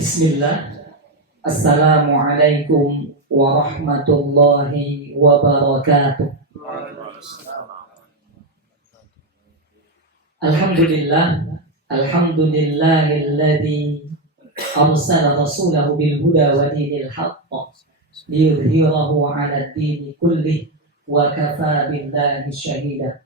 Bismillah. Assalamualaikum warahmatullahi wabarakatuh. Alhamdulillah. Alhamdulillahilladzi arsala rasulahu bil huda wa dinil haqq liyudhhirahu 'ala ad-dini kullih wa kafaa billahi shahida.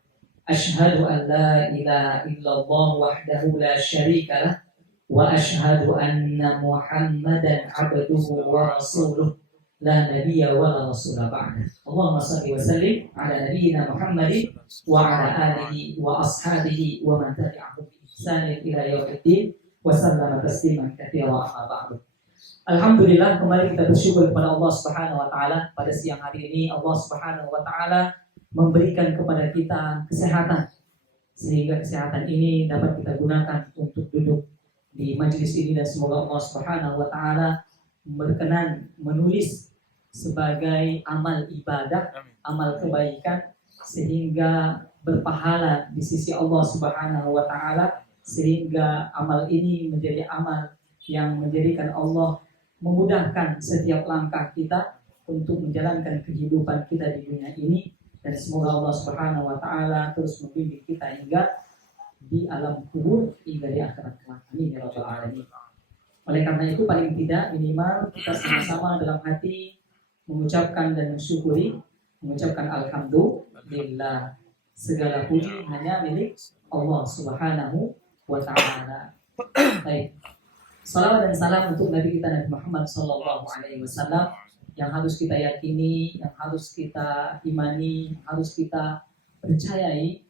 Asyhadu an la ilaha illallah wahdahu la syarika lah wa asyhadu anna Muhammadan 'abduhu wa rasuluh la nabiyya wa la rasula ba'da. Allahumma shalli wa sallim ala nabiyyina Muhammadin wa ala alihi wa ashabihi wa man tabi'ahum bi ihsan ila yaumiddin wa sallama tasliman katsiran amma ba'du. Alhamdulillah, kembali kita bersyukur kepada Allah Subhanahu wa taala. Pada siang hari ini Allah Subhanahu wa taala memberikan kepada kita kesehatan, sehingga kesehatan ini dapat kita gunakan untuk duduk di majelis ini, dan semoga Allah Subhanahu wa taala berkenan menulis sebagai amal ibadah, amal kebaikan, sehingga berpahala di sisi Allah Subhanahu wa taala, sehingga amal ini menjadi amal yang menjadikan Allah memudahkan setiap langkah kita untuk menjalankan kehidupan kita di dunia ini. Dan semoga Allah Subhanahu wa taala terus membimbing kita hingga di alam kubur hingga di akhirat kelak. Amin ya rabbal alamin. Oleh karena itu, paling tidak minimal kita sama-sama dalam hati mengucapkan dan mensyukuri, mengucapkan alhamdulillah. Segala puji hanya milik Allah Subhanahu wa taala. Baik. Salawat dan salam untuk Nabi kita Nabi Muhammad sallallahu alaihi wasallam, yang harus kita yakini, yang harus kita imani, harus kita percayai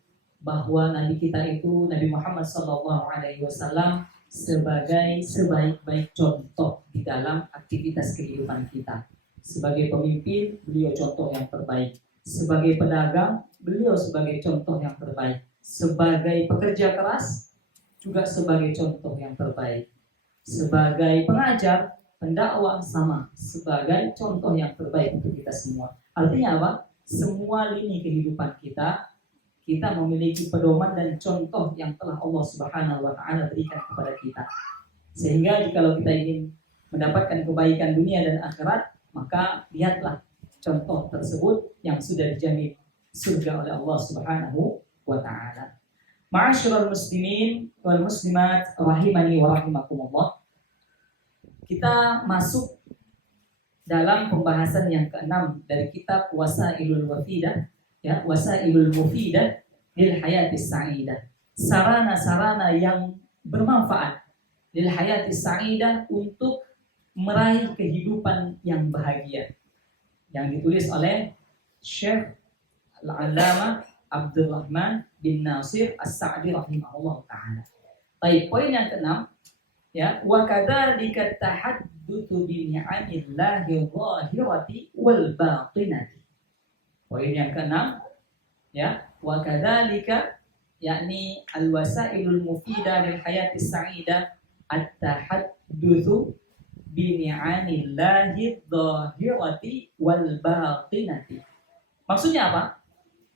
bahwa Nabi kita itu, Nabi Muhammad sallallahu alaihi wasallam, sebagai sebaik-baik contoh di dalam aktivitas kehidupan kita. Sebagai pemimpin, beliau contoh yang terbaik. Sebagai pedagang, beliau sebagai contoh yang terbaik. Sebagai pekerja keras, juga sebagai contoh yang terbaik. Sebagai pengajar, pendakwah, sama sebagai contoh yang terbaik untuk kita semua. Artinya apa? Semua lini kehidupan kita memiliki pedoman dan contoh yang telah Allah Subhanahu wa taala berikan kepada kita. Sehingga jikalau kita ingin mendapatkan kebaikan dunia dan akhirat, maka lihatlah contoh tersebut yang sudah dijamin surga oleh Allah Subhanahu wa taala. Ma'asyiral muslimin wal muslimat rahimani wa rahimakumullah. Kita masuk dalam pembahasan yang keenam dari kitab Wasailul Wafidah, ya, Wasailul Mufidah lil Hayatis Sa'idah. Sarana-sarana yang bermanfaat lil Hayatis Sa'idah, untuk meraih kehidupan yang bahagia, yang ditulis oleh Syekh Al-Allamah Abdurrahman bin Nasir As-Sa'di rahimahullah ta'ala. Baik, poin yang keenam, ya, wa kadzalika tahaddutsu bi ni'amillahi dhahirati wal batinati. Poin yang keenam, ya, wa kadzalika, yakni al-wasailul mufidah lil hayatis sa'idah at-tahaddutsu bi ni'amillahi dhahirati wal batinati. Maksudnya apa?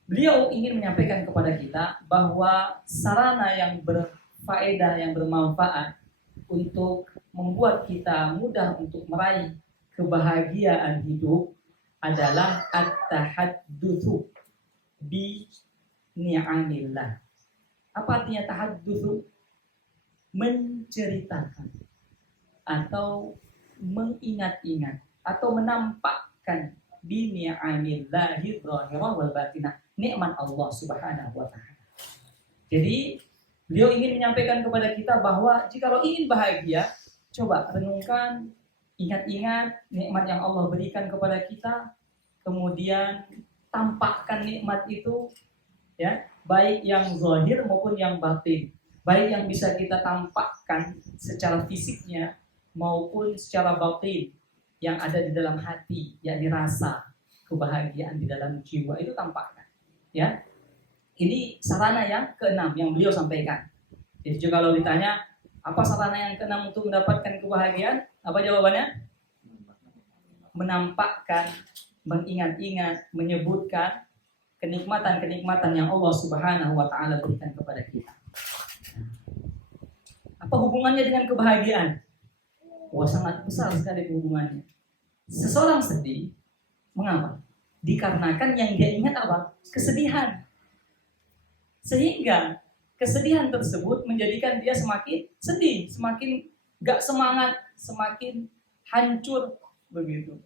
Beliau ingin menyampaikan kepada kita bahwa sarana yang berfaedah, yang bermanfaat untuk membuat kita mudah untuk meraih kebahagiaan hidup adalah at-tahaddutsu bi ni'amillah. Apa artinya tahaddutsu? Menceritakan atau mengingat-ingat atau menampakkan bi ni'amillahi dhahirah wal batinah, nikmat Allah Subhanahu wa taala. Jadi beliau ingin menyampaikan kepada kita bahwa jikalau ingin bahagia, coba renungkan, ingat-ingat nikmat yang Allah berikan kepada kita, kemudian tampakkan nikmat itu, ya, baik yang zahir maupun yang batin, baik yang bisa kita tampakkan secara fisiknya maupun secara batin yang ada di dalam hati, yakni rasa kebahagiaan di dalam jiwa itu tampakkan, ya. Ini sarana yang keenam yang beliau sampaikan. Jadi juga kalau ditanya apa sarana yang keenam untuk mendapatkan kebahagiaan, apa jawabannya? Menampakkan, mengingat-ingat, menyebutkan kenikmatan-kenikmatan yang Allah Subhanahu wa taala berikan kepada kita. Apa hubungannya dengan kebahagiaan? Wah, sangat besar sekali hubungannya. Seseorang sedih, mengapa? Dikarenakan yang dia ingat apa? Kesedihan. Sehingga kesedihan tersebut menjadikan dia semakin sedih, semakin gak semangat, semakin hancur begitu.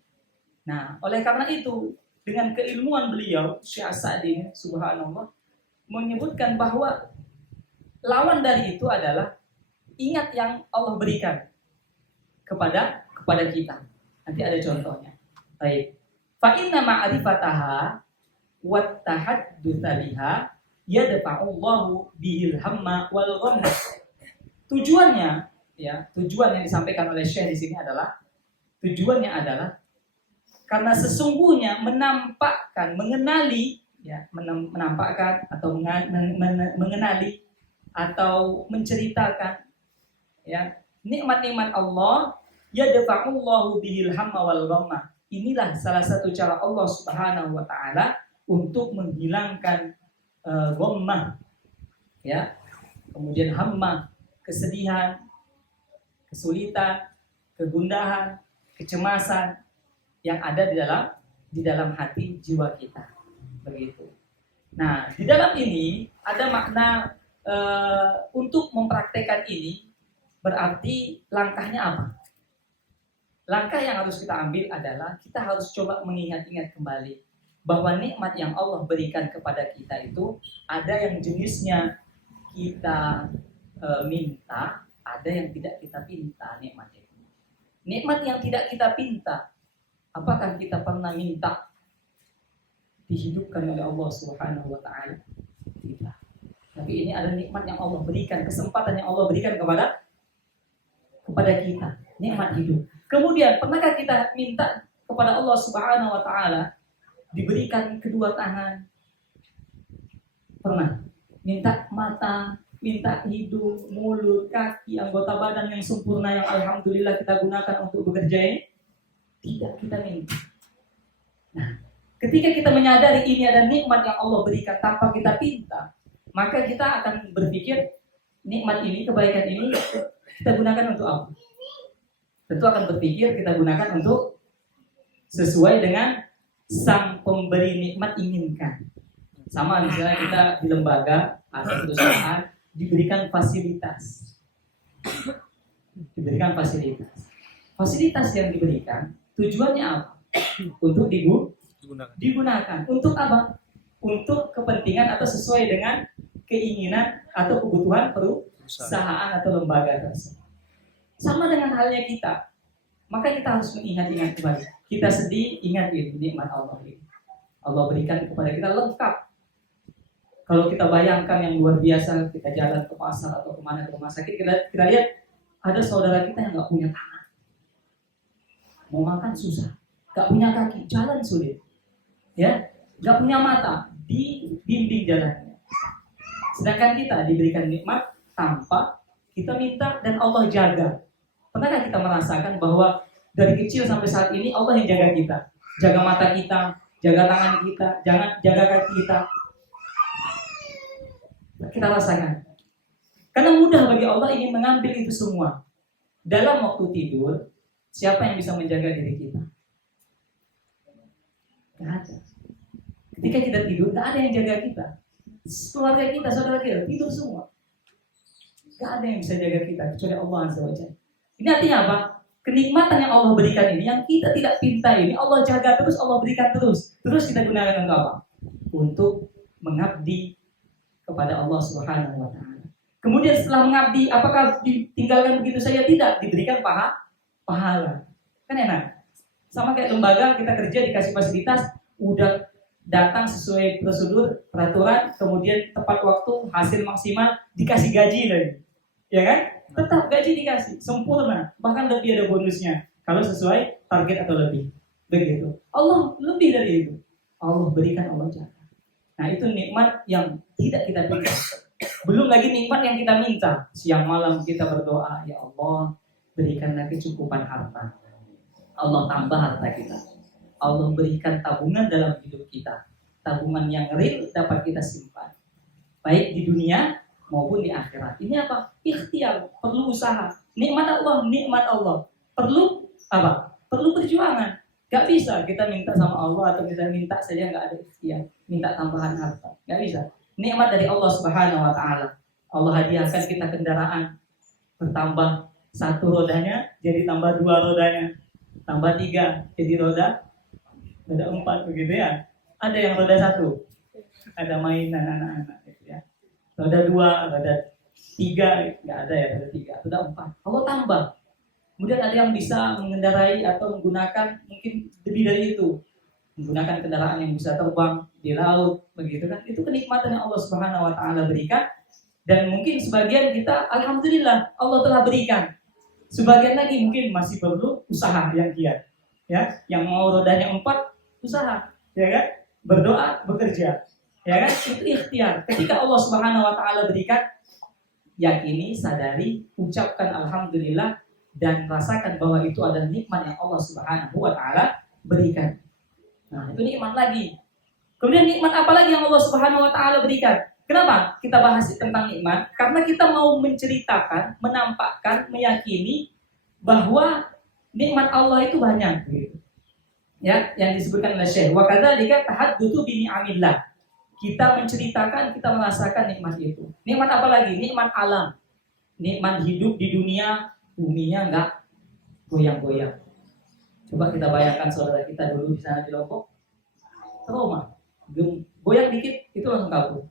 Nah, oleh karena itu, dengan keilmuan beliau, Syekh As-Sa'di, subhanallah, menyebutkan bahwa lawan dari itu adalah ingat yang Allah berikan kepada kita. Nanti ada contohnya. Baik. Fa inna ma'rifataha wa tahaddutsa biha yadfa'ullahu bihil hamma wal ghamma. Tujuannya tujuan yang disampaikan oleh Syekh di sini adalah karena sesungguhnya mengenali atau mengenali atau menceritakan nikmat-nikmat Allah, yadfa'ullahu bihil hamma wal ghamma. Inilah salah satu cara Allah Subhanahu wa taala untuk menghilangkan ghammah, kemudian hamma, kesedihan, kesulitan, kegundahan, kecemasan yang ada di dalam hati jiwa kita. Begitu. Nah, di dalam ini ada makna untuk mempraktekkan ini, berarti langkahnya apa? Langkah yang harus kita ambil adalah kita harus coba mengingat-ingat kembali bahwa nikmat yang Allah berikan kepada kita itu ada yang jenisnya kita minta, ada yang tidak kita pinta nikmat itu. Nikmat yang tidak kita pinta, apakah kita pernah minta dihidupkan oleh Allah Subhanahu wa taala? Tidak. Tapi ini ada nikmat yang Allah berikan, kesempatan yang Allah berikan kepada kita, nikmat hidup. Kemudian, pernahkah kita minta kepada Allah Subhanahu wa taala diberikan kedua tangan? Pernah. Minta mata, minta hidung, mulut, kaki, anggota badan yang sempurna yang alhamdulillah kita gunakan untuk bekerja ini? Tidak kita minta. Nah, ketika kita menyadari ini ada nikmat yang Allah berikan tanpa kita pinta, maka kita akan berpikir nikmat ini, kebaikan ini kita gunakan untuk apa? Tentu akan berpikir kita gunakan untuk sesuai dengan sang pemberi nikmat inginkan. Sama misalnya kita di lembaga atau perusahaan diberikan fasilitas. Fasilitas yang diberikan tujuannya apa? Untuk digunakan. Untuk apa? Untuk kepentingan atau sesuai dengan keinginan atau kebutuhan perusahaan atau lembaga tersebut. Sama dengan halnya kita. Maka kita harus mengingat-ingat kembali. Kita sedih, ingat ini nikmat Allah ini. Allah berikan kepada kita lengkap. Kalau kita bayangkan yang luar biasa, kita jalan ke pasar atau kemana ke rumah sakit, kita lihat ada saudara kita yang nggak punya tangan, mau makan susah, nggak punya kaki, jalan sulit, nggak punya mata, dibimbing jalannya. Sedangkan kita diberikan nikmat tanpa kita minta dan Allah jaga. Pernahkah kita merasakan bahwa dari kecil sampai saat ini Allah yang jaga kita, jaga mata kita, jaga tangan kita, jaga kaki kita? Kita rasakan. Karena mudah bagi Allah ingin mengambil itu semua. Dalam waktu tidur, siapa yang bisa menjaga diri kita? Tidak ada. Ketika kita tidur, tidak ada yang jaga kita. Keluarga kita, saudara kita, tidur semua. Tidak ada yang bisa jaga kita kecuali Allah Azza wa Jalla. Ini artinya apa? Kenikmatan yang Allah berikan ini, yang kita tidak pinta ini, Allah jaga terus, Allah berikan terus. Terus kita gunakan untuk apa? Untuk mengabdi kepada Allah Subhanahu wa taala. Kemudian setelah mengabdi, apakah ditinggalkan begitu saja? Tidak, diberikan pahala. Kan enak. Sama kayak lembaga, kita kerja dikasih fasilitas, udah datang sesuai prosedur, peraturan, kemudian tepat waktu, hasil maksimal, dikasih gaji lagi. Ya kan? Tetap gaji dikasih, sempurna. Bahkan lebih ada bonusnya kalau sesuai target atau lebih. Begitu. Allah lebih dari itu. Allah berikan, Allah jaga. Nah, itu nikmat yang tidak kita minta. Belum lagi nikmat yang kita minta. Siang malam kita berdoa, ya Allah, berikanlah kecukupan harta. Allah tambah harta kita. Allah berikan tabungan dalam hidup kita. Tabungan yang real dapat kita simpan. Baik di dunia maupun di akhirat. Ini apa? Ikhtiar, perlu usaha. Nikmat Allah. perlu apa? Perlu perjuangan. Gak bisa kita minta sama Allah atau kita minta saja nggak ada ikhtiar, minta tambahan harta, nggak bisa. Nikmat dari Allah Subhanahu Wa Taala. Allah hadiahkan kita kendaraan, bertambah satu rodanya jadi tambah dua rodanya, tambah tiga jadi roda empat begitu ya. Ada yang roda satu, ada mainan anak-anak gitu ya. Roda dua, roda tiga, nggak ada ya roda tiga, roda empat. Allah tambah. Kemudian ada yang bisa mengendarai atau menggunakan mungkin lebih dari itu, menggunakan kendaraan yang bisa terbang di laut, begitu kan? Itu kenikmatan yang Allah Subhanahu Wa Taala berikan. Dan mungkin sebagian kita, alhamdulillah Allah telah berikan. Sebagian lagi mungkin masih perlu usaha yang giat, ya. Yang mau rodanya 4, usaha, ya kan? Berdoa, bekerja, ya kan? Itu ikhtiar. Ketika Allah Subhanahu Wa Taala berikan, yakini, sadari, ucapkan alhamdulillah. Dan rasakan bahwa itu adalah nikmat yang Allah Subhanahu Wa Taala berikan. Nah, itu nikmat lagi. Kemudian nikmat apa lagi yang Allah Subhanahu Wa Taala berikan? Kenapa kita bahas tentang nikmat? Karena kita mau menceritakan, menampakkan, meyakini bahwa nikmat Allah itu banyak. Gitu. Ya, yang disebutkan oleh Syekh. Wa kadzalika tahaddatsu bi ni'amillah. Kita menceritakan, kita merasakan nikmat itu. Nikmat apa lagi? Nikmat alam. Nikmat hidup di dunia. Buminya enggak goyang-goyang. Coba kita bayangkan saudara kita dulu di sana di Lombok, trauma, goyang dikit itu langsung kabur.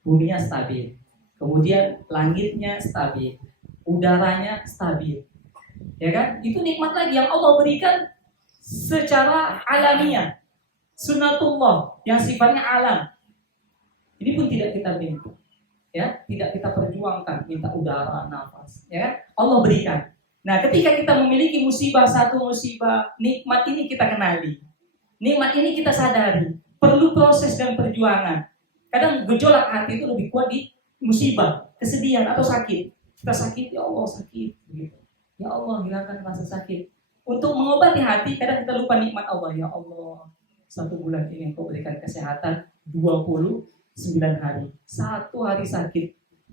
Buminya stabil, kemudian langitnya stabil, udaranya stabil, ya kan? Itu nikmat lagi yang Allah berikan secara alamiah, sunnatullah yang sifatnya alam. Ini pun tidak kita minta. Ya, tidak kita perjuangkan, minta udara, nafas, ya kan? Allah berikan. Nah, ketika kita memiliki musibah, satu musibah, nikmat ini kita kenali, nikmat ini kita sadari, perlu proses dan perjuangan. Kadang gejolak hati itu lebih kuat di musibah, kesedihan atau sakit. Kita sakit, ya Allah sakit, begitu. Ya Allah hilangkan rasa sakit. Untuk mengobati hati, kadang kita lupa nikmat Allah. Ya Allah, 1 bulan ini Engkau berikan kesehatan 29 hari, 1 hari sakit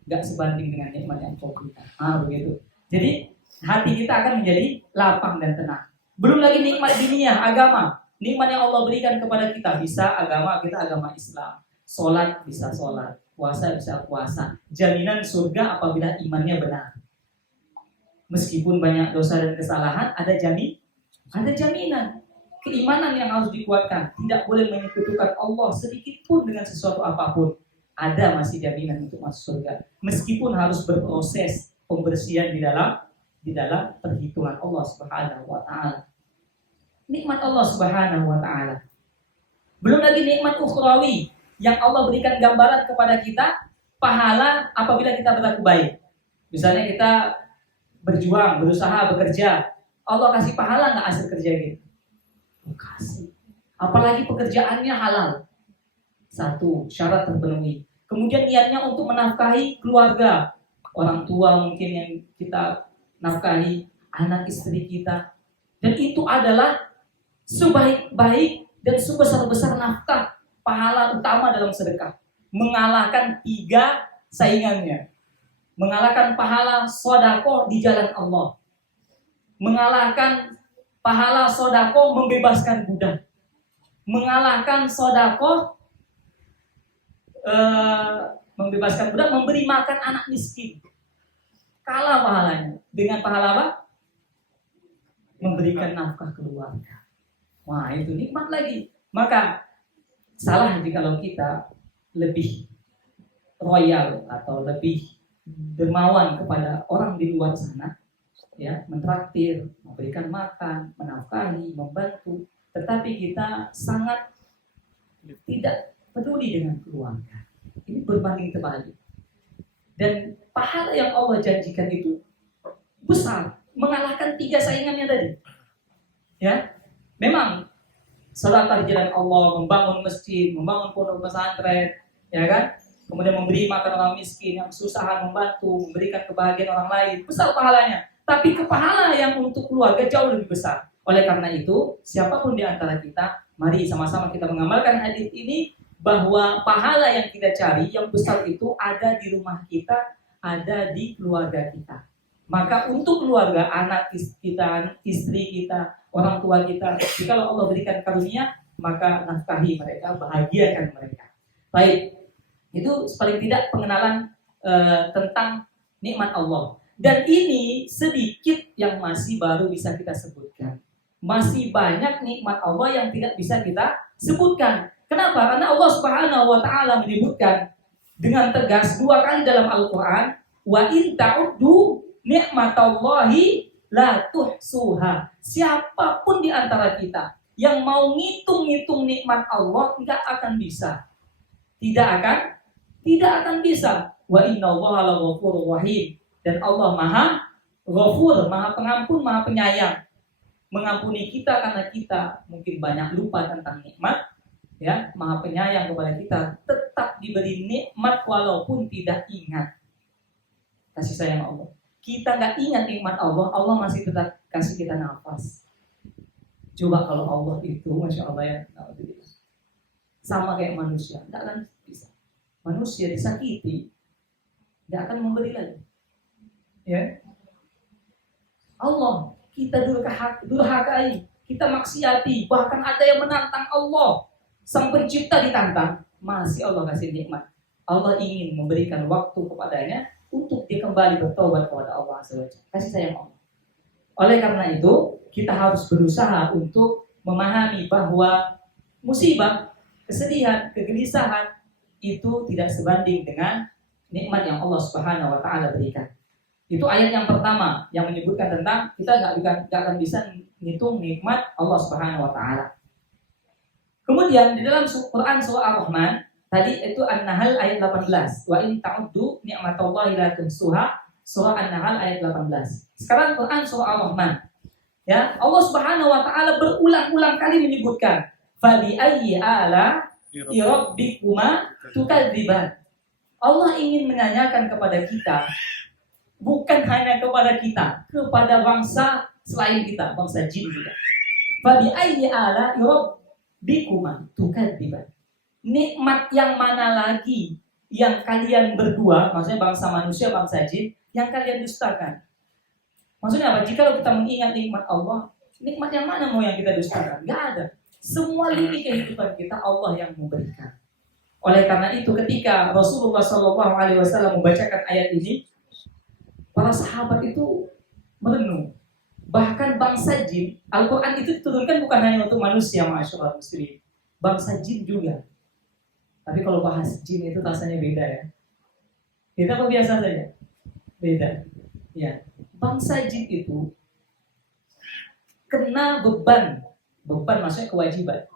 gak sebanding dengan nikmat yang Kau berikan. Begitu. Jadi hati kita akan menjadi lapang dan tenang. Belum lagi nikmat dunia, agama, nikmat yang Allah berikan kepada kita. Bisa agama kita agama Islam, sholat bisa sholat, puasa bisa puasa. Jaminan surga apabila imannya benar. Meskipun banyak dosa dan kesalahan, ada jaminan. Keimanan yang harus dikuatkan, tidak boleh menyekutukan Allah sedikit pun dengan sesuatu apapun. Ada masih jaminan untuk masuk surga, meskipun harus berproses pembersihan di dalam perhitungan Allah Subhanahu Wa Taala. Nikmat Allah Subhanahu Wa Taala. Belum lagi nikmat ukhrawi yang Allah berikan gambaran kepada kita, pahala apabila kita berlaku baik. Misalnya kita berjuang, berusaha, bekerja, Allah kasih pahala nggak hasil kerja gitu? Kasih. Apalagi pekerjaannya halal. 1, syarat terpenuhi. Kemudian niatnya untuk menafkahi keluarga, orang tua mungkin yang kita nafkahi, anak istri kita. Dan itu adalah sebaik-baik dan sebesar-besar nafkah, pahala utama dalam sedekah. Mengalahkan 3 saingannya. Mengalahkan pahala sedekah di jalan Allah. Mengalahkan pahala sedekah membebaskan budak. Mengalahkan sedekah membebaskan budak, memberi makan anak miskin. Kalah pahalanya. Dengan pahala apa? Memberikan nafkah keluarga. Wah, itu nikmat lagi. Maka salah jikalau kita lebih royal atau lebih dermawan kepada orang di luar sana, ya, mentraktir, memberikan makan, menafkahi, membantu, tetapi kita sangat tidak peduli dengan keluarga. Ini berbanding terbalik. Dan pahala yang Allah janjikan itu besar, mengalahkan 3 saingannya tadi. Ya, memang sedekah di jalan Allah, membangun masjid, membangun pondok pesantren, ya kan? Kemudian memberi makan orang miskin yang kesusahan, membantu, memberikan kebahagiaan orang lain, besar pahalanya. Tapi pahala yang untuk keluarga jauh lebih besar. Oleh karena itu, siapapun di antara kita, mari sama-sama kita mengamalkan hadis ini, bahwa pahala yang kita cari yang besar itu ada di rumah kita, ada di keluarga kita. Maka untuk keluarga, anak kita, istri kita, orang tua kita, jikalau Allah berikan karunia, maka nafkahi mereka, bahagiakan mereka. Baik, itu paling tidak pengenalan tentang nikmat Allah. Dan ini sedikit yang masih baru bisa kita sebutkan. Masih banyak nikmat Allah yang tidak bisa kita sebutkan. Kenapa? Karena Allah Subhanahu wa taala menyebutkan dengan tegas 2 kali dalam Al-Qur'an, wa in ta'uddu nikmatallahi la tuhsuha. Siapapun di antara kita yang mau ngitung-ngitung nikmat Allah enggak akan bisa. Tidak akan bisa. Wa innallaha laghafurur rahim. Dan Allah Maha Ghafur, Maha Pengampun, Maha Penyayang. Mengampuni kita karena kita mungkin banyak lupa tentang nikmat, ya, Maha Penyayang kepada kita, tetap diberi nikmat walaupun tidak ingat. Kasih sayang Allah. Kita nggak ingat nikmat Allah, Allah masih tetap kasih kita nafas. Coba kalau Allah itu, masya Allah ya, sama kayak manusia, nggak akan bisa. Manusia disakiti, nggak akan memberi lagi. Ya, Allah kita durhakai, kita maksiati, bahkan ada yang menantang Allah. Sang pencipta ditantang, masih Allah kasih nikmat. Allah ingin memberikan waktu kepadanya untuk dia kembali bertobat kepada Allah SWT. Kasih sayang Allah. Oleh karena itu, kita harus berusaha untuk memahami bahwa musibah, kesedihan, kegelisahan itu tidak sebanding dengan nikmat yang Allah Subhanahu wa taala berikan. Itu ayat yang pertama yang menyebutkan tentang kita nggak akan bisa menghitung nikmat Allah Subhanahu wa taala. Kemudian di dalam Quran surah Ar-Rahman tadi itu An-Nahl ayat 18. Wa in ta'uddu ni'matallahi la tuhsuha, surah An-Nahl ayat 18. Sekarang Quran surah Ar-Rahman. Ya, Allah Subhanahu wa taala berulang-ulang kali menyebutkan fa bi ayyi ala rabbikuma tukadziban. Allah ingin menanyakan kepada kita, bukan hanya kepada kita, kepada bangsa selain kita, bangsa jin juga. Fa bi ayyi ala rabbikuma tukadziban. Nikmat yang mana lagi yang kalian berdua, maksudnya bangsa manusia, bangsa jin, yang kalian dustakan? Maksudnya apa? Jika kita mengingat nikmat Allah, nikmat yang mana mau yang kita dustakan? Gak ada. Semua lini kehidupan kita Allah yang memberikan. Oleh karena itu ketika Rasulullah SAW membacakan ayat ini, para sahabat itu merenung. Bahkan bangsa jin, Al-Quran itu diturunkan bukan hanya untuk manusia, masyaallah muslim, bangsa jin juga. Tapi kalau bahas jin itu rasanya beda ya. Kita apa biasa saja? Beda. Ya, bangsa jin itu kena beban maksudnya kewajiban.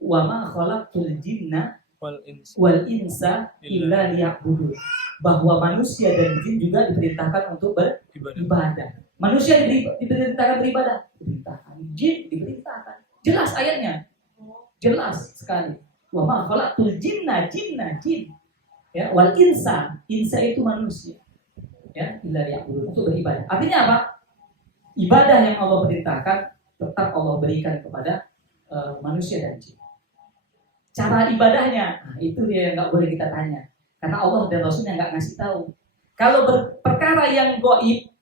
Wa ma khalaqtul jinna wal insa illa liya'budun. Bahwa manusia dan jin juga diperintahkan untuk beribadah. Manusia diperintahkan beribadah, diperintahkan. Jin diperintahkan. Jelas ayatnya. Jelas sekali. Wa ma khalaqtul jinna jin. Ya, wal insa itu manusia. Ya, illa liya'budun, untuk beribadah. Artinya apa? Ibadah yang Allah perintahkan tetap Allah berikan kepada manusia dan jin. Cara ibadahnya, nah, itu dia yang nggak boleh kita tanya. Karena Allah dan Rasulnya nggak ngasih tahu. Kalau perkara yang gaib,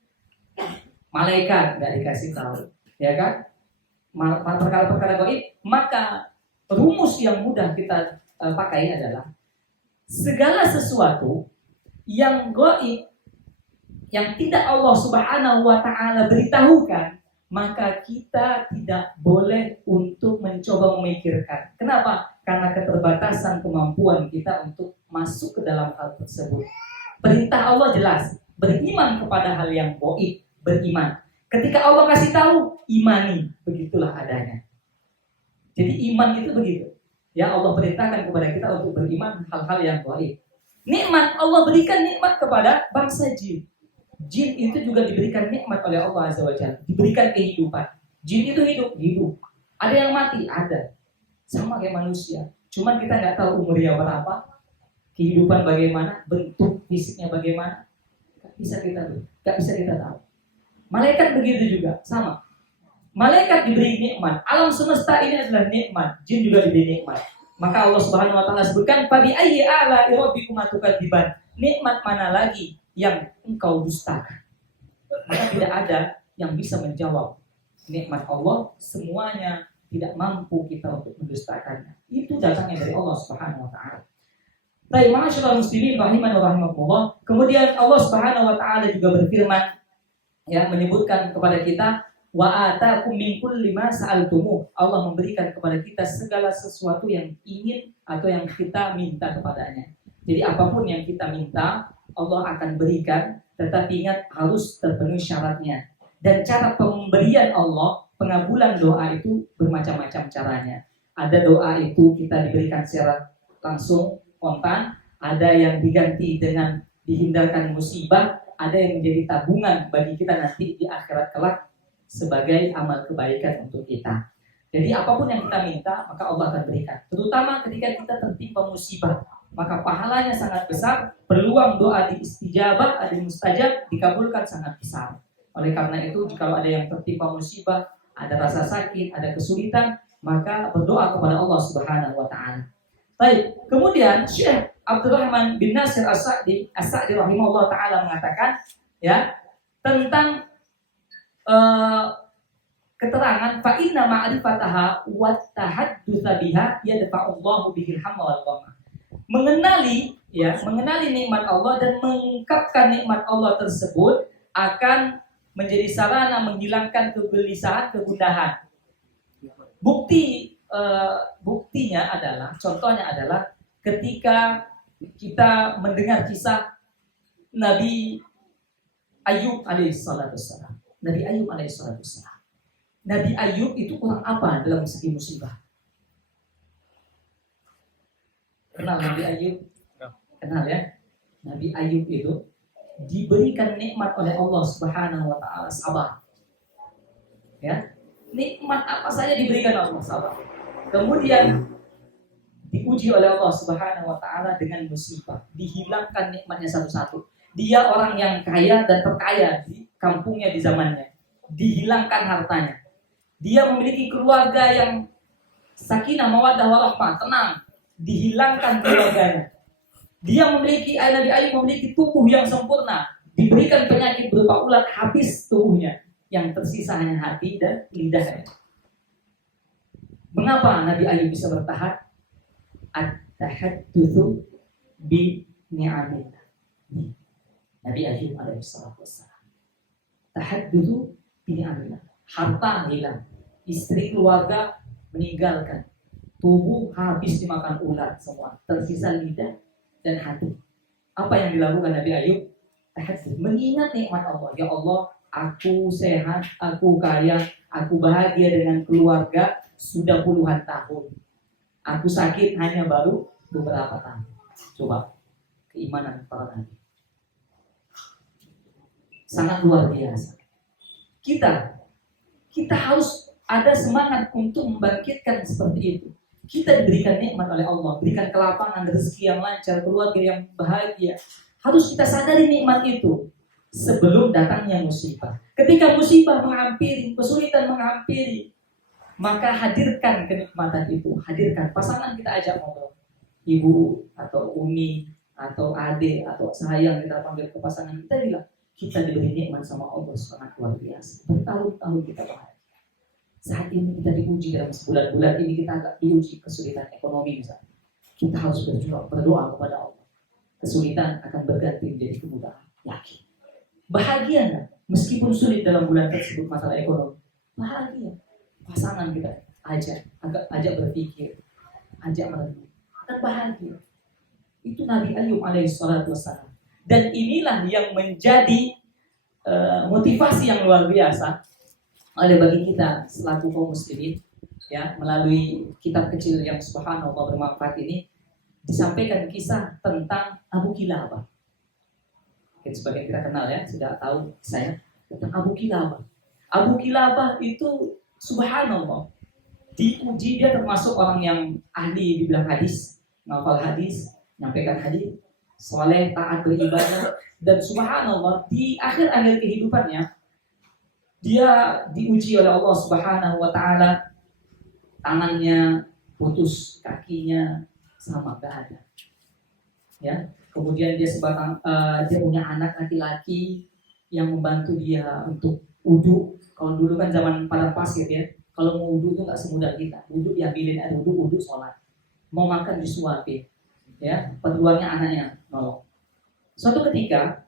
malaikat nggak dikasih tahu, ya kan? Perkara-perkara gaib, maka rumus yang mudah kita pakai adalah segala sesuatu yang gaib, yang tidak Allah Subhanahu wa taala beritahukan, maka kita tidak boleh untuk mencoba memikirkan. Kenapa? Karena keterbatasan kemampuan kita untuk masuk ke dalam hal tersebut. Perintah Allah jelas, beriman kepada hal yang gaib, beriman. Ketika Allah kasih tahu, imani, begitulah adanya. Jadi iman itu begitu. Ya, Allah perintahkan kepada kita untuk beriman hal-hal yang gaib. Nikmat Allah berikan nikmat kepada bangsa jin. Jin itu juga diberikan nikmat oleh Allah Azza wa Jalla, diberikan kehidupan. Jin itu hidup. Ada yang mati, ada. Sama kayak manusia. Cuman kita nggak tahu umurnya berapa, kehidupan bagaimana, bentuk fisiknya bagaimana, nggak bisa kita tahu. Malaikat begitu juga, sama. Malaikat diberi nikmat. Alam semesta ini adalah nikmat. Jin juga diberi nikmat. Maka Allah Subhanahu wa taala sebutkan fa bi ayyi ala'i rabbikuma tukadziban. Nikmat mana lagi yang engkau dustakan? maka tidak ada yang bisa menjawab nikmat Allah semuanya, tidak mampu kita untuk mendustakannya. Itu datangnya dari Allah Subhanahu wa taala. Baik, ma'asyiral muslimin rahiman wa rahimakumullah. Kemudian Allah Subhanahu wa taala juga berfirman, ya, menyebutkan kepada kita, wa atakum min kulli ma sa'altumuh. Allah memberikan kepada kita segala sesuatu yang ingin atau yang kita minta kepadanya. Jadi apapun yang kita minta, Allah akan berikan, tetapi ingat harus terpenuhi syaratnya. Dan cara pemberian Allah, pengabulan doa itu bermacam-macam caranya. Ada doa itu kita diberikan secara langsung, spontan, ada yang diganti dengan dihindarkan musibah, ada yang menjadi tabungan bagi kita nanti di akhirat kelak sebagai amal kebaikan untuk kita. Jadi apapun yang kita minta, maka Allah akan berikan. Terutama ketika kita tertimpa musibah, maka pahalanya sangat besar, peluang doa diistijabah, ada mustajab, dikabulkan sangat besar. Oleh karena itu, jika ada yang tertimpa musibah, ada rasa sakit, ada kesulitan, maka berdoa kepada Allah Subhanahu wa taala. Baik, kemudian Syekh Abdurrahman bin Nasir As-Sa'di rahimahullah taala mengatakan, ya, tentang keterangan fa inna ma'rifataha wa tahaddutsa biha yadfa'ullahu bihil hamma wal ghamma. Mengenali nikmat Allah dan mengungkapkan nikmat Allah tersebut akan menjadi sarana menghilangkan kegelisahan, kegundahan. Buktinya adalah, contohnya adalah ketika kita mendengar kisah Nabi Ayub alaihissalam. Nabi Ayub alaihissalam. Nabi Ayub itu kurang apa dalam segi musibah? Kenal Nabi Ayub? Kenal ya? Nabi Ayub itu diberikan nikmat oleh Allah Subhanahu wa taala sabar. Ya. Nikmat apa saja diberikan Allah sabar. Kemudian diuji oleh Allah Subhanahu wa taala dengan musibah, dihilangkan nikmatnya satu-satu. Dia orang yang kaya dan terkaya di kampungnya di zamannya, dihilangkan hartanya. Dia memiliki keluarga yang sakinah mawaddah warahmah, tenang, dihilangkan keluarganya. Dia memiliki, Nabi Ayub memiliki tubuh yang sempurna, diberikan penyakit berupa ulat, habis tubuhnya, yang tersisa hanya hati dan lidahnya. Mengapa Nabi Ayub bisa bertahan? At-tahaddutsu bi ni'amillah. Nabi Ayub alaihissalam. Tahaddutsu bi ni'amillah. Harta hilang, istri keluarga meninggalkan, tubuh habis dimakan ulat semua, tersisa lidah dan hati. Apa yang dilakukan Nabi Ayub? Mengingat nikmat Allah. Ya Allah, aku sehat, aku kaya, aku bahagia dengan keluarga sudah puluhan tahun. Aku sakit hanya baru beberapa tahun. Coba keimanan para nabi. Sangat luar biasa. Kita harus ada semangat untuk membangkitkan seperti itu. Kita diberikan nikmat oleh Allah, berikan kelapangan, rezeki yang lancar, keluarga yang bahagia. Harus kita sadari nikmat itu sebelum datangnya musibah. Ketika musibah menghampiri, kesulitan menghampiri, maka hadirkan kenikmatan itu. Hadirkan pasangan, kita ajak ngobrol. Ibu atau umi atau adik atau sayang, kita panggil ke pasangan, kita bilang, kita diberi nikmat sama Allah sangat luar biasa. Bertahun-tahun kita bahagia. Saat ini kita diuji dalam sebulan-bulan ini, kita agak diuji kesulitan ekonomi misalnya. Kita harus berdoa kepada Allah. Kesulitan akan berganti menjadi kemudahan. Yakin. Bahagia enggak? Meskipun sulit dalam bulan tersebut masalah ekonomi. Bahagia. Pasangan kita ajak berpikir, ajak merenung. Akan bahagia. Itu Nabi Ayub alaihissalatu wassalam. Dan inilah yang menjadi motivasi yang luar biasa oleh bagi kita selaku kaum muslimin, ya, melalui kitab kecil yang subhanallah bermanfaat ini disampaikan kisah tentang Abu Kilabah. Mungkin sebagian kita kenal ya, sudah tahu saya tentang Abu Kilabah. Abu Kilabah itu subhanallah diuji, dia termasuk orang yang ahli di bidang hadis, menghafal hadis, menyampaikan hadis, soleh, taat beribadah, dan subhanallah di akhir-akhir kehidupannya dia diuji oleh Allah Subhanahu wa taala, tangannya putus, kakinya sama gak ada. Ya, kemudian dia punya anak laki-laki yang membantu dia untuk wudhu. Kalau dulu kan zaman padang pasir ya, kalau mau wudhu itu nggak semudah kita. Wudhu diambilin air wudhu, wudhu sholat. Mau makan disuapin, ya perluannya anaknya nolong. Suatu ketika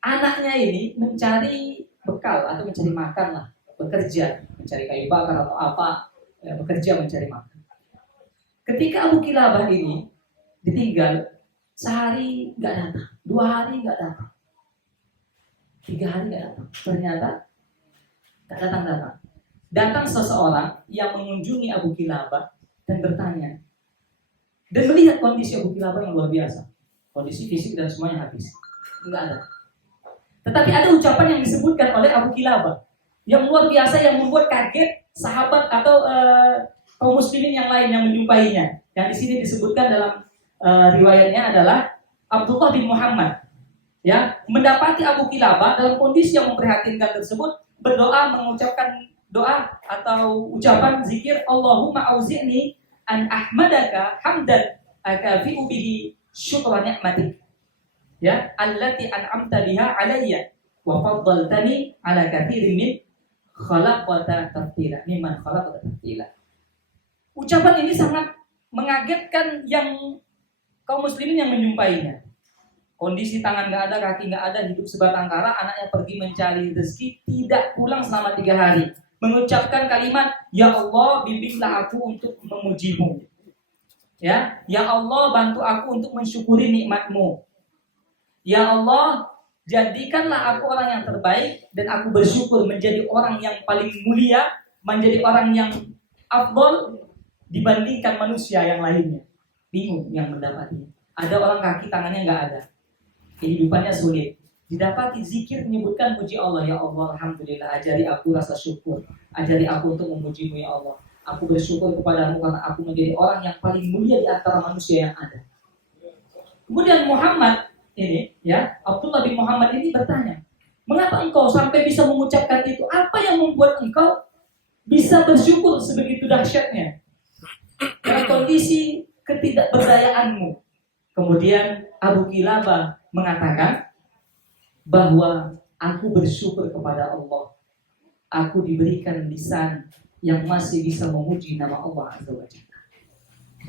anaknya ini mencari bekal atau mencari makan lah, bekerja, mencari kayu bakar atau apa, ya, bekerja mencari makan. Ketika Abu Kilabah ini ditinggal, sehari nggak datang, 2 hari nggak datang, 3 hari nggak datang, ternyata nggak datang. Datang seseorang yang mengunjungi Abu Kilabah dan bertanya, dan melihat kondisi Abu Kilabah yang luar biasa, kondisi fisik dan semuanya habis, nggak ada. Tetapi ada ucapan yang disebutkan oleh Abu Kilabah yang luar biasa, yang membuat kaget sahabat atau kaum muslimin yang lain yang menjumpainya. Yang di sini disebutkan dalam riwayatnya adalah Abdullah bin Muhammad, ya, mendapati Abu Kilabah dalam kondisi yang memprihatinkan tersebut, berdoa mengucapkan doa atau ucapan zikir, Allahumma auzi'ni an ahmadaka hamdan akafi'u bihi syukra ni'matik, ya, allati an'amta biha alayya wa faddaltani ala katsirin min khalaqata tafdila, mimman khalaqata tafdila. Ucapan ini sangat mengagetkan yang kaum muslimin yang menjumpainya. Kondisi tangan nggak ada, kaki nggak ada, hidup sebatang kara, anaknya pergi mencari rezeki, tidak pulang selama 3 hari. Mengucapkan kalimat, Ya Allah, bimbinglah aku untuk memujimu. Ya Allah, bantu aku untuk mensyukuri nikmatmu. Ya Allah, jadikanlah aku orang yang terbaik dan aku bersyukur menjadi orang yang paling mulia, menjadi orang yang afdol dibandingkan manusia yang lainnya. Bingung yang mendapatinya. Ada orang kaki tangannya nggak ada, kehidupannya sulit. Didapati zikir menyebutkan puji Allah, Ya Allah, alhamdulillah, ajari aku rasa syukur, ajari aku untuk memujimu, Ya Allah. Aku bersyukur kepadamu karena aku menjadi orang yang paling mulia di antara manusia yang ada. Kemudian Muhammad ini, ya, Abdullah bin Muhammad ini bertanya, mengapa engkau sampai bisa mengucapkan itu? Apa yang membuat engkau bisa bersyukur sebegitu dahsyatnya dalam kondisi ketidakberdayaanmu? Kemudian Abu Kilabah mengatakan bahwa aku bersyukur kepada Allah, aku diberikan lisan yang masih bisa memuji nama Allah Azza wa Jalla,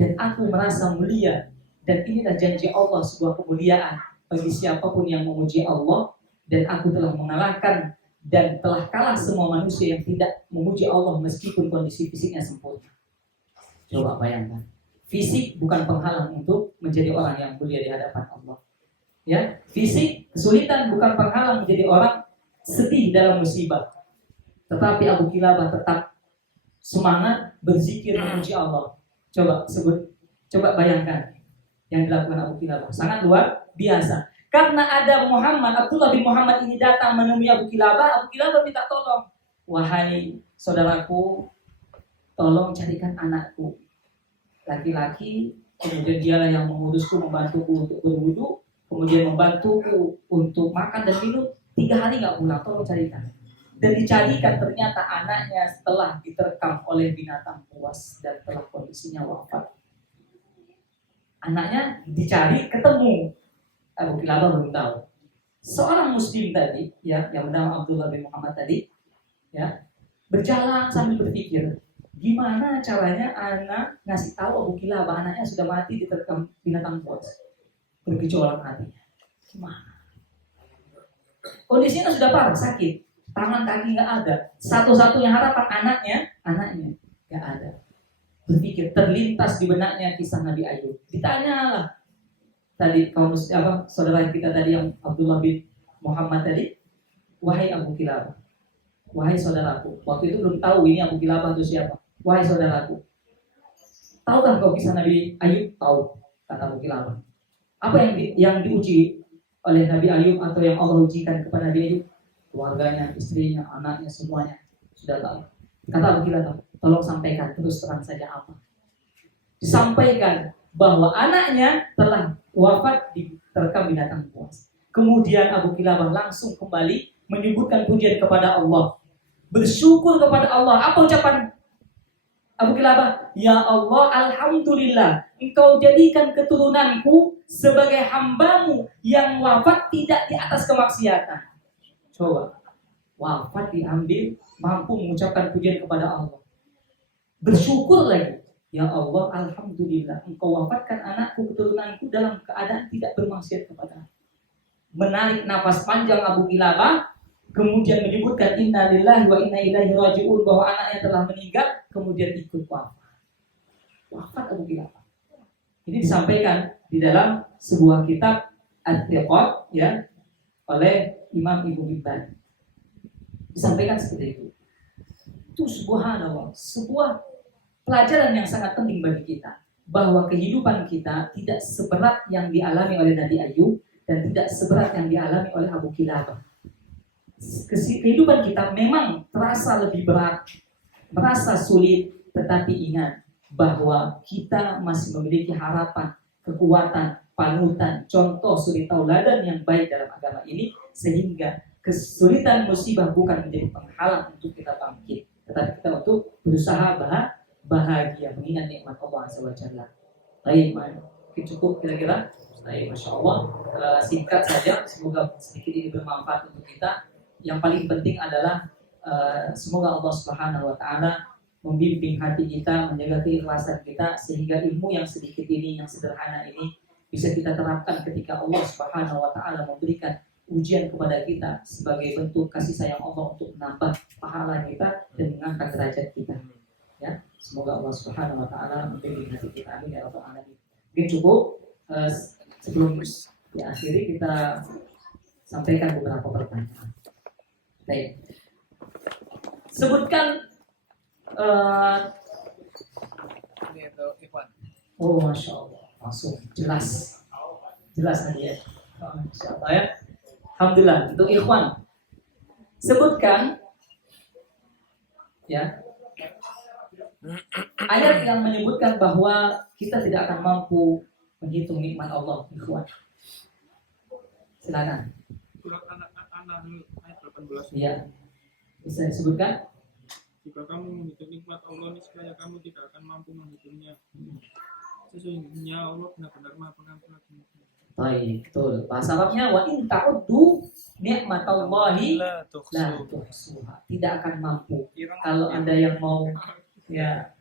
dan aku merasa mulia, dan inilah janji Allah, sebuah kemuliaan bagi siapapun yang memuji Allah, dan aku telah mengalahkan dan telah kalah semua manusia yang tidak memuji Allah meskipun kondisi fisiknya sempurna. Coba bayangkan, fisik bukan penghalang untuk menjadi orang yang mulia di hadapan Allah. Ya, fisik kesulitan bukan penghalang menjadi orang sedih dalam musibah. Tetapi Abu Kilabah tetap semangat berzikir memuji Allah. Coba bayangkan yang dilakukan Abu Kilabah, sangat luar biasa. Karena ada Abdullah bin Muhammad ini datang menemui Abu Kilabah minta tolong. Wahai saudaraku, tolong carikan anakku laki-laki, kemudian dialah yang mengurusku, membantuku untuk berwudu, kemudian membantuku untuk makan dan minum. 3 hari nggak pulang, tolong carikan. Dan dicarikan, ternyata anaknya setelah diterkam oleh binatang buas dan telah kondisinya wafat. Anaknya dicari, ketemu. Abu Kilabah belum tahu. Seorang muslim tadi, ya, yang bernama Abdullah bin Muhammad tadi, ya, berjalan sambil berpikir, gimana caranya anak ngasih tahu Abu Kilabah anaknya sudah mati diterkam binatang buas. Bergejolak hatinya. Gimana? Kondisinya sudah parah, sakit, tangan kaki nggak ada. Satu-satunya harapan anaknya nggak ada. Berpikir, terlintas di benaknya kisah Nabi Ayub. Ditanyalah tadi saudara kita tadi yang Abdullah bin Muhammad tadi, wahai Abu Kilabah, wahai saudaraku. Waktu itu belum tahu ini Abu Kilabah itu siapa. Wahai saudaraku, tahukah kau kisah Nabi Ayub? Tahu, kata Abu Kilabah. Apa yang diuji oleh Nabi Ayub atau yang Allah ujikan kepada Nabi Ayub? Keluarganya, istrinya, anaknya, semuanya sudah tahu. Kata Abu Kilabah, tolong sampaikan terus terang saja apa. Disampaikan bahwa anaknya telah wafat diterkam binatang buas. Kemudian Abu Kilabah langsung kembali menyebutkan pujian kepada Allah, bersyukur kepada Allah. Apa ucapan Abu Kilabah? Ya Allah, alhamdulillah, Engkau jadikan keturunanku sebagai hambamu yang wafat tidak di atas kemaksiatan. Coba, wafat diambil, mampu mengucapkan pujian kepada Allah. Bersyukur lagi. Ya Allah, Alhamdulillah, Engkau wafatkan anakku, keturunanku dalam keadaan tidak bermaksiat kepada. Menarik nafas panjang Abu Kilabah, kemudian menyebutkan inna lillahi wa inna ilaihi raji'un, bahwa anaknya telah meninggal, kemudian ikut wafat. Wafat Abu Kilabah. Ini disampaikan di dalam sebuah kitab At-Tiqat, ya, oleh Imam Ibnu Hibban. Disampaikan seperti itu. Itu subhanallah, sebuah pelajaran yang sangat penting bagi kita, bahwa kehidupan kita tidak seberat yang dialami oleh Nabi Ayub dan tidak seberat yang dialami oleh Abu Kilabah. Kehidupan kita memang terasa lebih berat, merasa sulit, tetapi ingat bahwa kita masih memiliki harapan, kekuatan, panutan, contoh suri tauladan yang baik dalam agama ini, sehingga kesulitan musibah bukan menjadi penghalang untuk kita bangkit, tetapi kita untuk berusaha bahagia mengingat nikmat Allah Azza wa Jalla. Baik, mungkin cukup kira-kira. Baik, Masya Allah. Singkat saja, semoga sedikit ini bermanfaat untuk kita. Yang paling penting adalah semoga Allah Subhanahu wa Ta'ala membimbing hati kita, menjaga keikhlasan kita, sehingga ilmu yang sedikit ini, yang sederhana ini bisa kita terapkan ketika Allah Subhanahu wa Ta'ala memberikan ujian kepada kita sebagai bentuk kasih sayang Allah untuk menambah pahala kita dan mengangkat derajat kita. Ya, semoga Allah Subhanahu wa Ta'ala membimbing hati kita. Amin ya rabbal alamin. Mungkin cukup. Sebelum diakhiri kita sampaikan beberapa pertanyaan. Baik. Sebutkan oh, Masya Allah, langsung jelas tadi ya. Masya Allah ya. Alhamdulillah untuk ikhwan. Sebutkan ya ayat yang menyebutkan bahwa kita tidak akan mampu menghitung nikmat Allah, ikhwan. Silakan. Surat An-Nahl ayat 18. Iya. Bisa disebutkan? Jika kamu menghitung nikmat Allah, niscaya kamu tidak akan mampu menghitungnya. Sesungguhnya Allah benar-benar Maha Pengampun lagi. Baik, betul. Bahasa Arabnya wa in ta'uddu ni'matallahi la tuhsuha. Tidak akan mampu. Kalau Anda yang mau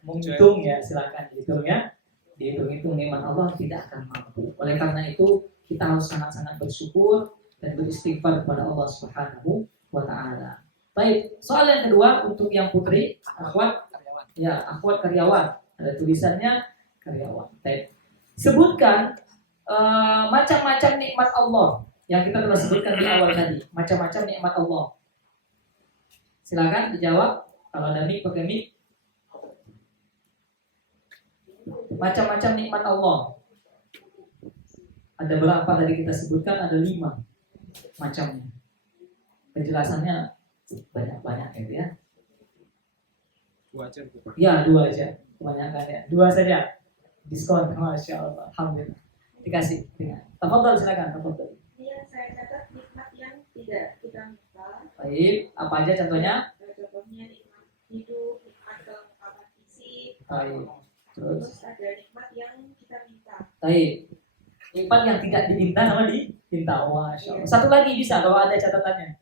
menghitung ya silakan dihitung ya. Dihitung-hitung nikmat Allah tidak akan mampu. Oleh karena itu kita harus sangat-sangat bersyukur dan beristighfar kepada Allah Subhanahu wa Ta'ala. Baik, soal yang kedua untuk yang putri, akhwat karyawan. Ada tulisannya karyawan. Baik. Sebutkan macam-macam nikmat Allah yang kita telah sebutkan di awal tadi. Macam-macam nikmat Allah. Silakan dijawab. Kalau ada mic, pakai mic. Macam-macam nikmat Allah. Ada berapa tadi kita sebutkan? Ada 5 macamnya. Penjelasannya banyak-banyak gitu ya. 2 aja. Ya, 2 aja. Kebanyakan ya. 2 saja. Diskon. Masya Allah. Alhamdulillah. Dikasih. Tafadhol silakan. Tafadhol. Iya, saya catat nikmat yang tidak kita minta. Baik. Apa aja contohnya? Contohnya nikmat hidup, nikmat kelengkapan fisik. Baik. Terus ada nikmat yang kita minta. Baik. Nikmat yang tidak diminta sama diminta. Masya Allah. Satu lagi bisa kalau ada catatannya.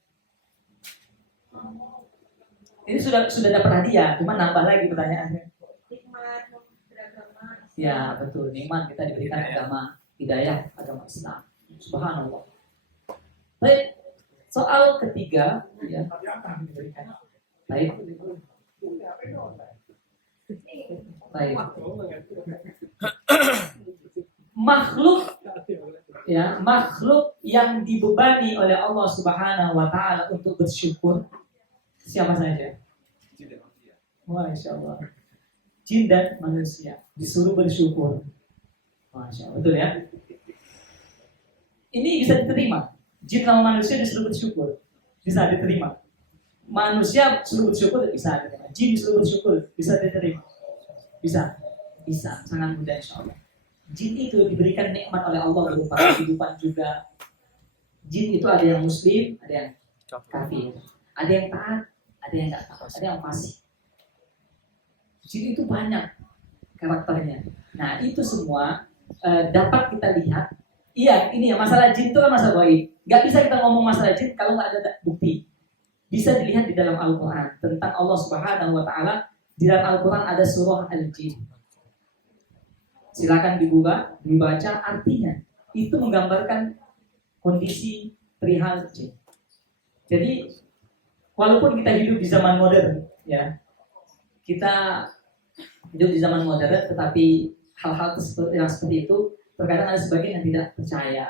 Ini sudah dapat hadiah, cuma nambah lagi pertanyaannya. Nikmat beragama. Ya betul, nikmat kita diberikan agama hidayah, agama Islam. Subhanallah. Baik, soal ketiga ya. Baik. Baik. Makhluk yang dibebani oleh Allah Subhanahu wa Ta'ala untuk bersyukur siapa saja? Masya Allah. Jin dan manusia disuruh bersyukur. Masya Allah, betul ya? Ini bisa diterima. Jin sama manusia disuruh bersyukur, bisa diterima. Manusia disuruh bersyukur bisa diterima. Jin disuruh bersyukur bisa diterima. Bisa, sangat mudah insya Allah. Jin itu diberikan nikmat oleh Allah berupa kehidupan juga. Jin itu ada yang muslim, ada yang kafir, ada yang taat, ada yang nggak taat, ada yang fasik. Jin itu banyak karakternya. Nah itu semua dapat kita lihat Iya, ini ya masalah jin itu kan masalah gaib. Gak bisa kita ngomong masalah jin kalau nggak ada bukti. Bisa dilihat di dalam Al-Quran tentang Allah Subhanahu Wa Taala. Di dalam Al-Quran ada surah Al-Jin. Silakan dibaca artinya. Itu menggambarkan kondisi perihal jin. Jadi walaupun kita hidup di zaman modern, ya, kita hidup di zaman modern, tetapi hal-hal yang seperti itu terkadang ada sebagian yang tidak percaya.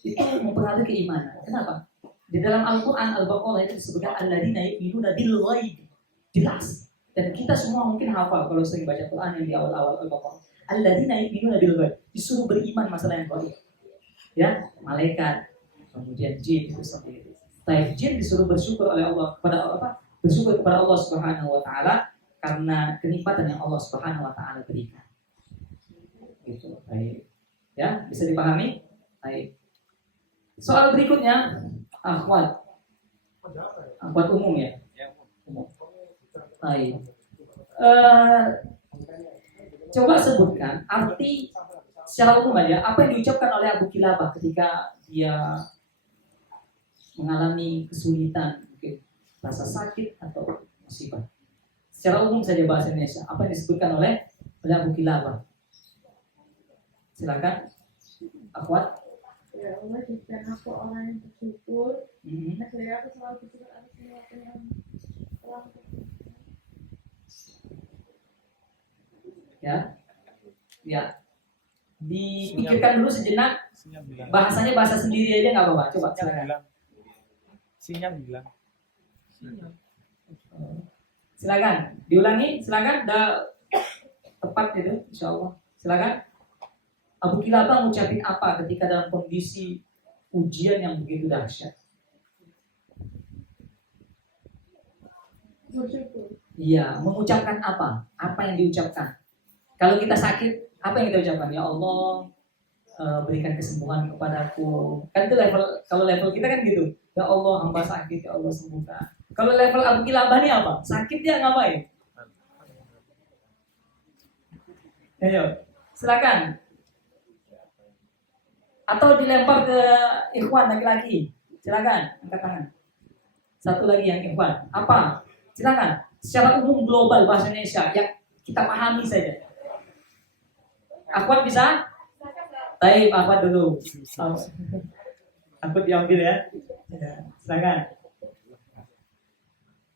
Itu mempengaruhi keimanan. Kenapa? Di dalam Al-Quran Al-Baqarah itu disebutkan alladzina yu'minuna bil ghaib. Jelas. Dan kita semua mungkin hafal kalau sering baca Quran yang di awal-awal Al-Baqarah. Alladzina yu'minuna bil ghaib. Disuruh beriman masalah yang gaib. Ya, malaikat, kemudian jin itu seperti itu. Tapi jin disuruh bersyukur oleh Allah kepada apa? Bersyukur kepada Allah Subhanahu Wa Taala karena kenikmatan yang Allah Subhanahu Wa Taala berikan. Gitu. Baik. Ya, bisa dipahami? Baik. Soal berikutnya, akhwat umum ya. Umum. Baik. Coba sebutkan arti secara umum aja apa yang diucapkan oleh Abu Kilabah ketika dia mengalami kesulitan, mungkin rasa sakit atau musibah. Secara umum saja bahasa Indonesia, apa yang disebutkan oleh Abu Kilabah. Silakan, akhwat. Ya Allah, jadikan aku orang yang bersyukur. Akhirnya aku selalu bersyukur atas semua apa yang telah Ya. Dipikirkan dulu sejenak. Bahasanya bahasa sendiri aja nggak apa-apa. Coba silakan. Sinyal bilang. Silakan. Diulangi. Silakan. Udah tepat itu, insya Allah. Silakan. Abu Kilabah ngucapin apa ketika dalam kondisi ujian yang begitu dahsyat? bersyukur. Iya, mengucapkan apa? Apa yang diucapkan? Kalau kita sakit, apa yang kita ucapkan? Ya Allah, berikan kesembuhan kepadaku. Kan itu level, kalau level kita kan gitu. Ya Allah, hamba sakit, ya Allah sembuhkan. Kalau level Abu Kilabah ini apa? Sakit dia ngapain? Ayo, silakan. Atau dilempar ke ikhwan laki-laki. Silakan, angkat tangan. Satu lagi yang ikhwan. Apa? Silakan. Secara umum global bahasa Indonesia yang kita pahami saja. Akhwat bisa? Baik, akhwat dulu. Akhwat diambil ya. Silakan.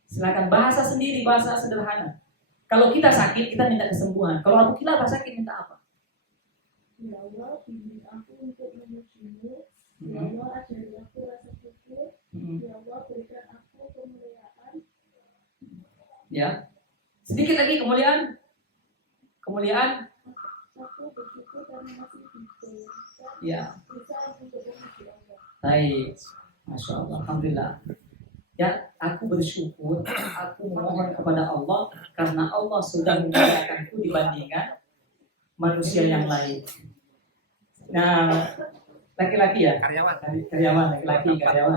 Silakan bahasa sendiri, bahasa sederhana. Kalau kita sakit, kita minta kesembuhan. Kalau Abu Kilabah sakit, minta apa? Ya Allah, bimbing aku untuk memujimu. Ya Allah, ajari aku rasa syukur. Ya Allah, berikan aku kemuliaan. Ya. Sedikit lagi kemuliaan. Kemuliaan. Aku bersyukur karena masih bisa. Ya. Bisa untuk memuji Allah. Baik. Masya Allah. Alhamdulillah. Ya, aku bersyukur. Aku memohon kepada Allah karena Allah sudah memuliakanku dibandingkan manusia yang lain. Nah, laki-laki ya? Karyawan. Karyawan, laki-laki karyawan.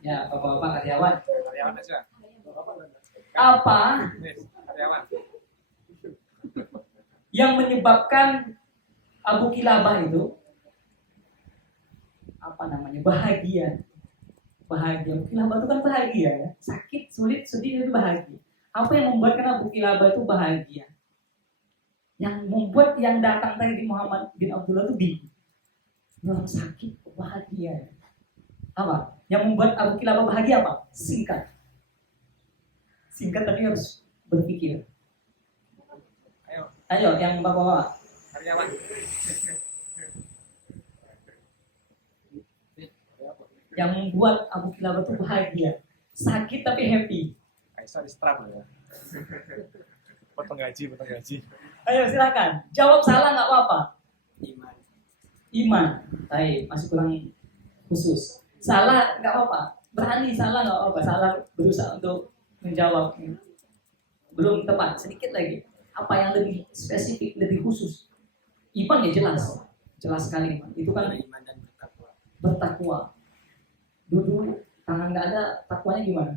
Ya, bapak-bapak karyawan. Karyawan aja. Apa Karyawan. yang menyebabkan Abu Kilabah itu apa namanya? Bahagia. Abu Kilabah itu kan bahagia ya. Sakit, sulit, sedih itu bahagia. Apa yang membuatkan Abu Kilabah itu bahagia? Yang membuat yang datang tadi Muhammad bin Abdullah itu bingung. Orang sakit bahagia. Apa? Yang membuat Abu Kilabah bahagia apa? Singkat tapi harus berpikir. Ayo yang bapak-bapak. Karyawan. Yang membuat Abu Kilabah itu bahagia. Sakit tapi happy. Kaisar Istram ya. Potong gaji. Ayo silakan. Jawab salah nggak apa-apa. Iman. Baik, masih kurang khusus. Salah nggak apa-apa. Berani salah nggak apa-apa. Salah berusaha untuk menjawab. Belum tepat. Sedikit lagi. Apa yang lebih spesifik, lebih khusus? Iman ya jelas. Jelas sekali. Itu kan Iman dan bertakwa. Dulu tangan nggak ada, takwanya gimana?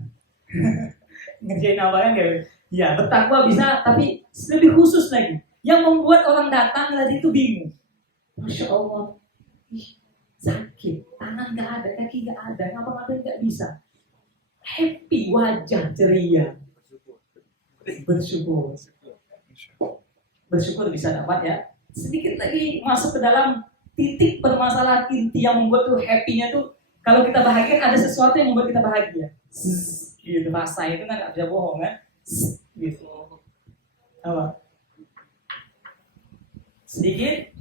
Ngerjain apa kan ya? Ya, bertakwa bisa, tapi lebih khusus lagi. Yang membuat orang datang tadi itu bingung. Masya Allah, sakit, tangan nggak ada, kaki nggak ada, ngapa-ngapain nggak bisa. Happy, wajah ceria, bersyukur. Bersyukur bisa dapat ya. Sedikit lagi masuk ke dalam titik permasalahan inti yang membuat tuh happy-nya tuh, kalau kita bahagia ada sesuatu yang membuat kita bahagia. Gitu, rasa itu kan nggak bisa bohong kan. Gitu. Apa? Sedikit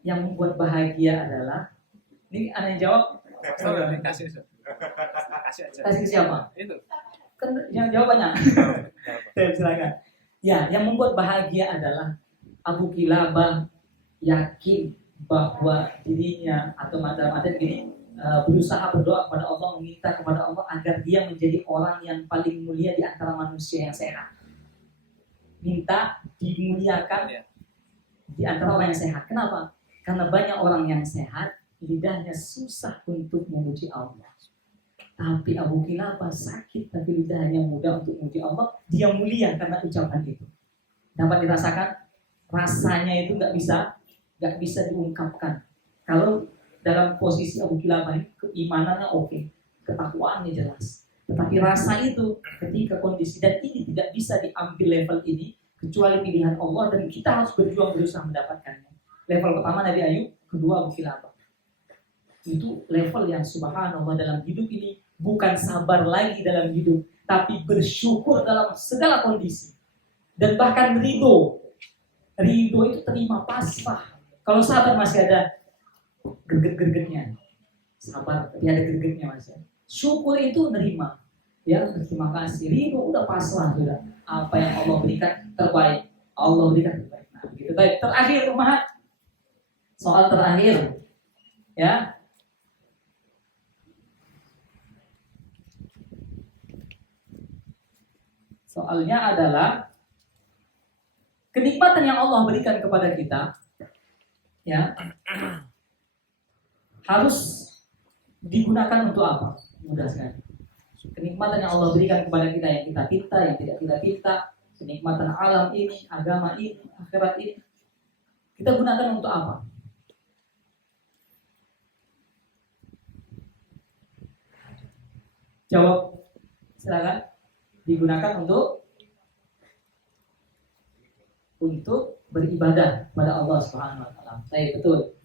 yang membuat bahagia adalah, ini ada yang jawab? Kasih aja. Kasih ke siapa? Itu. Kan yang jawab banyak. Silakan. Ya, yang membuat bahagia adalah Abu Kilabah yakin bahwa dirinya atau mata-mata gini berusaha berdoa kepada Allah, meminta kepada Allah agar dia menjadi orang yang paling mulia di antara manusia yang sehat. Minta dimuliakan di antara orang yang sehat. Kenapa? Karena banyak orang yang sehat, lidahnya susah untuk memuji Allah. Tapi Abu Kilabah sakit, tapi lidahnya mudah untuk memuji Allah. Dia mulia karena ucapan itu. Dapat dirasakan? Rasanya itu nggak bisa diungkapkan. Kalau dalam posisi Abu Kilabah ini, keimanannya oke, ketakwaannya jelas. Tetapi rasa itu ketika kondisi dan ini tidak bisa diambil level ini kecuali pilihan Allah, dan kita harus berjuang berusaha mendapatkannya. Level pertama Nabi Ayub, kedua Abu Kilabah. Itu level yang subhanallah dalam hidup ini bukan sabar lagi dalam hidup, tapi bersyukur dalam segala kondisi. Dan bahkan ridho. Ridho itu terima pasrah. Kalau sabar masih ada greget-gregetnya. Sabar, tapi ada gregetnya masih. Syukur itu nerima. Ya, terima kasih. Ridho udah pasrah sudah. Apa yang Allah berikan terbaik. Allah berikan terbaik. Nah, gitu. Baik, terakhir Umahat. Soal terakhir. Ya. Soalnya adalah kenikmatan yang Allah berikan kepada kita, ya, harus digunakan untuk apa? Mudah sekali. Kenikmatan yang Allah berikan kepada kita, yang kita pinta, yang tidak kita pinta, kenikmatan alam ini, agama ini, akhirat ini, kita gunakan untuk apa? Jawab, silakan. Digunakan untuk beribadah kepada Allah Subhanahu wa taala. Baik, betul.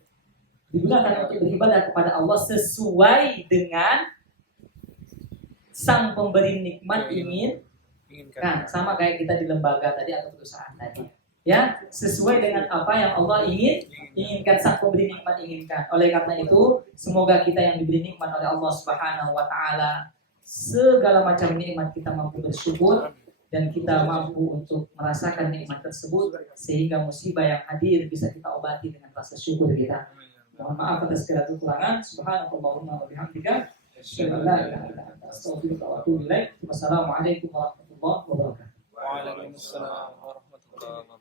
Digunakan untuk beribadah kepada Allah sesuai dengan sang pemberi nikmat inginkan. Sama kayak kita di lembaga tadi atau perusahaan tadi. Ya, sesuai dengan apa yang Allah inginkan, sang pemberi nikmat inginkan. Oleh karena itu, semoga kita yang diberi nikmat oleh Allah Subhanahu wa taala, segala macam nikmat kita mampu bersyukur, dan kita mampu untuk merasakan nikmat tersebut sehingga musibah yang hadir bisa kita obati dengan rasa syukur kita. Mohon maaf atas segala kekurangan. Subhanallahumma wa bihamdika, asyhadu an la ilaha illa anta, astaghfiruka wa atubu ilaik. Wassalamualaikum warahmatullahi wabarakatuh. Waalaikumsalam warahmatullahi wabarakatuh.